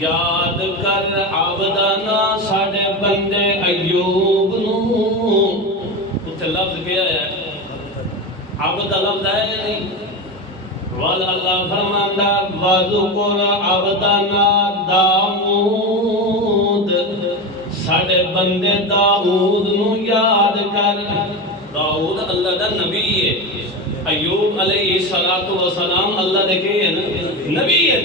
یاد کر عبدانا ساڑے بندے ایوب نو. اتھے لفظ کیا ہے؟ عبد لفظ ہے یا نہیں؟ وال اللہ فرماندہ وَذُكُرْ عَبْدَنَا داؤد، ساڑے بندے داؤد نو یاد کر. داؤد اللہ دا نبی ہے. ایوب علیہ السلام اللہ دے کے نبی ہے.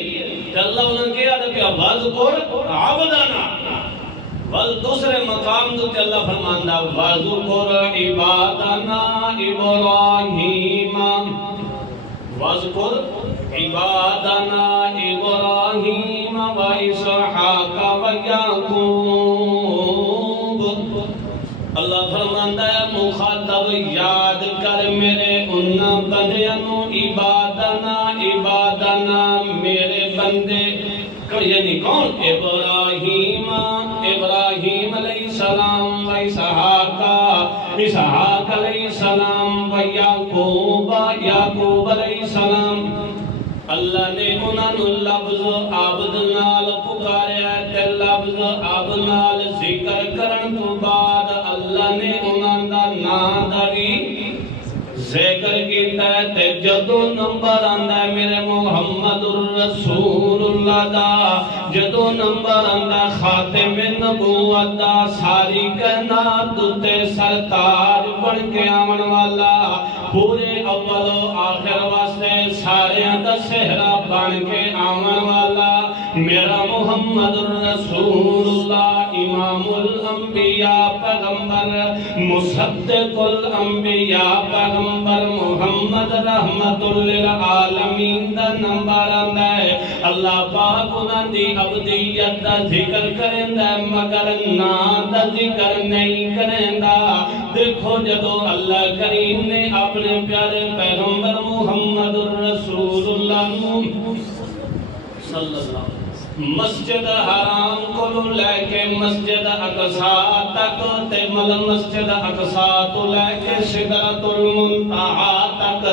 کہ اللہ انہوں نے کیا تھا کہ وَذْكُرْ عَبْدَنَا. وال دوسرے مقام تو کہ اللہ فرماندہ وَذْكُرْ عِبَادَنَا إِبْرَاهِيمَ. وَذْكُرْ عِبَادَنَا إِبْرَاهِيمَ وَإِسْحَاقَ وَيَعْقُوبَ. اللہ فرماندہ ہے مخاطب یاد کر میرے انہاں بندیاں عبادنا عبادنا میرے بندے. یعنی کون؟ ابراہیم علیہ السلام و اسحاق علیہ السلام و یعقوب علیہ السلام. اللہ نے انہوں لفظ عبد نال پکاریا تے لفظ عبد نال ذکر کرن تو بعد اللہ نے انہوں دا نام داری ذکر کیتا ہے. تے جدو نمبر آندا ہے میرے محمد الرسول اللہ دا، جدو نمبر آندا خاتم نبوت دا، ساری کائنات تے سرتاج بن کے آمن والا، پورے اول و آخر واسطے سارے دا سہرا بن کے آمن والا میرا محمد الرسول اللہ، امام الانبیاء پیغمبر، مصدق الانبیاء پیغمبر، محمد رحمت للعالمین دا نمبر آندا ہے. اللہ پاک انہاں دی عبدیت دا ذکر کریندا ہے مگر نام دا ذکر نہیں کریندا. دیکھو جدو اللہ کریم نے اپنے پیارے پیغمبر محمد الرسول اللہ صلی اللہ علیہ وسلم مسجد حرام کو لے کے مسجد اقصیٰ تک تے مسجد اقصیٰ تو لے کے سدرۃ المنتہا تک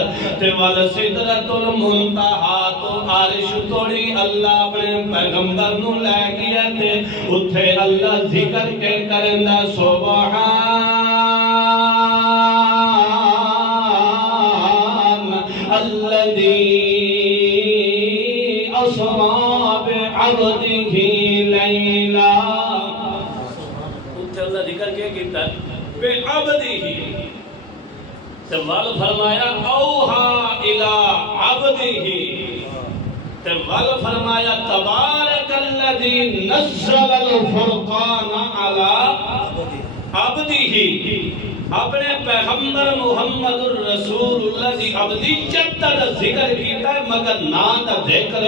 تے وال سدرۃ المنتہا تو عرش توڑی اللہ اپنے پیغمبر نو لے گیا تے اتھے اللہ ذکر کے کرندا سبحان الذی عبدہ لیلا. اتھے اللہ ذکر کیا کیتا ہے بے عبدہ. تمہال فرمایا اوہا الہ عبدہ. تمہال فرمایا تبارک الذی نزل الفرقان علی عبدہ. اپنے پیغمبر محمد الرسول اللہ دی عبدیت دا ذکر کیتا ہے مگر نام دا ذکر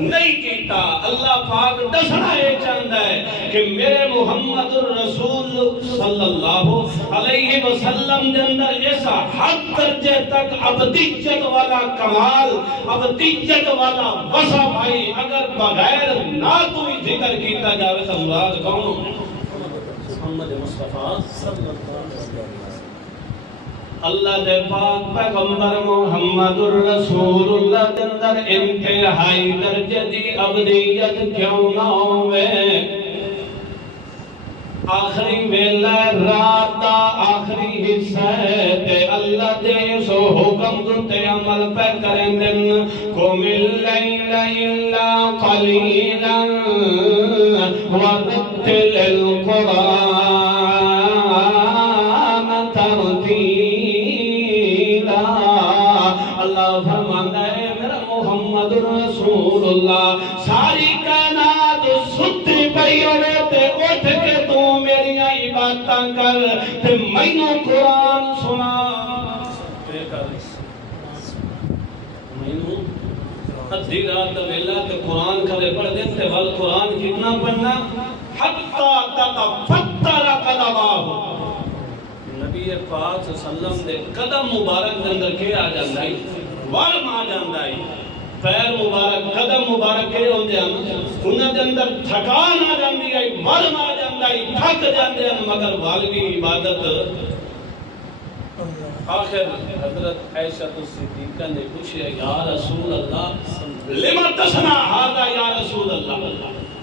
نہیں کیتا. اللہ پاک دسنا یہ چاہتا ہے کہ میرے محمد الرسول صلی اللہ علیہ وسلم دے اندر ایسا حد درجے تک عبدیت والا کمال، عبدیت والا وصف بھائی اگر بغیر نہ کوئی ذکر کیتا جاوے تو مراد کون؟ محمد مصطفیٰ صلی اللہ علیہ وسلم. اللہ دے پاک پیغمبر محمد الرسول اللہ دے اندر انتہائی درجے دی عبدیت کیوں نہ ہوئے؟ آخری ویلہ رات دا آخری حصہ تے اللہ دے سو حکم دتے عمل پہ کریں دن قم اللیل الا قلیلا ورتل القرآن ترتیلا. اللہ فرماتا ہے میرا محمد رسول اللہ ساری کائنات ستی پئی ہوئے تے اٹھ کے تو میری عبادتاں کر تے مینوں قرآن سنا. مینوں ادھی رات ویلا تے قرآن کھلے پڑھ دیں تے وال قرآن کتنا پڑھنا حتی تتفتر قدماہ. نبی پاک صلی اللہ علیہ وسلم دے قدم مبارک دے اندر کے آ جاندہ ہی ورم آ جاندہ ہی پیر مبارک قدم مبارک کے ہوندے ہیں انہاں دے اندر تھکان آ جاندی ہے ورم آ جاندہ ہی تھک جاندے ہیں مگر والوی عبادت. آخر حضرت عائشہ صدیقہ نے پوچھا یا رسول اللہ لما تصنع ھذا یا رسول اللہ.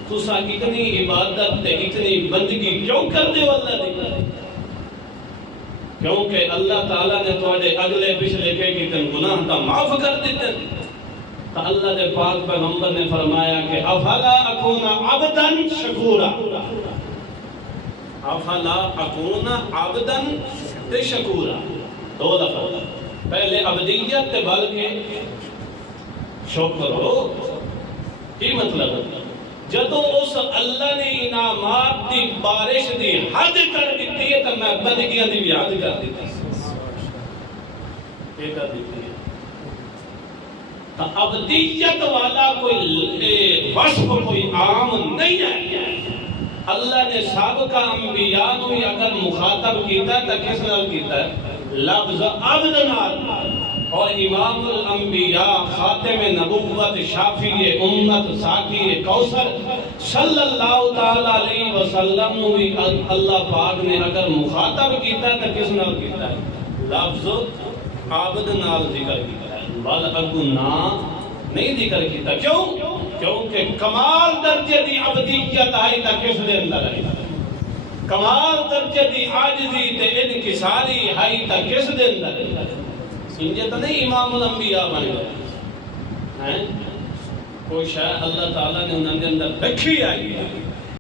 تسا اتنی عبادت تے اتنی بندگی کیوں کر دے ہو اللہ دی؟ کیونکہ اللہ تعالیٰ نے تواڈے اگلے پچھلے کے کتن گناہ تا معاف کر دیتے. تو اللہ دے پاک پیغمبر نے فرمایا کہ افلا اکون عبدا شکورا، افلا اکون عبدا شکورا. دو دفعہ، پہلے عبدیت تے بلکہ شکر ہو. کی مطلب ہے؟ جدو اس اللہ نے انعامات دی بارش دی حد کر دیتی ہے تو میں بندگیاں دی بھی حد کر دیتی ہے. یہ کر دیتی ہے. تو عبدیت والا کوئی وصف کوئی عام نہیں ہے. اللہ نے سابقہ انبیاء نو اگر مخاطب کیتا ہے تو کس نال کیتا ہے؟ لفظ عبد نال. اور امام الانبیاء خاتم نبوت شافی امت ساقی کوثر صلی اللہ تعالی علیہ وسلم نو بھی اللہ پاک نے اگر مخاطب کیتا ہے تو کس نال کیتا ہے؟ لفظ عبد نال ذکر کیتا ہے، بل اگو نا نہیں ذکر کیتا. کیوں؟ کیونکہ کمال درجے دی عبدیت آئی تا کس دے اندر آئی؟ کمال درجے دی عاجزی تے انکساری آئی تا کس دے اندر آئی؟ انجھے تو نہیں امام الانبیاء بن گئے. کوئی شاید اللہ تعالیٰ نے انہوں نے اندر رکھی آئی ہے.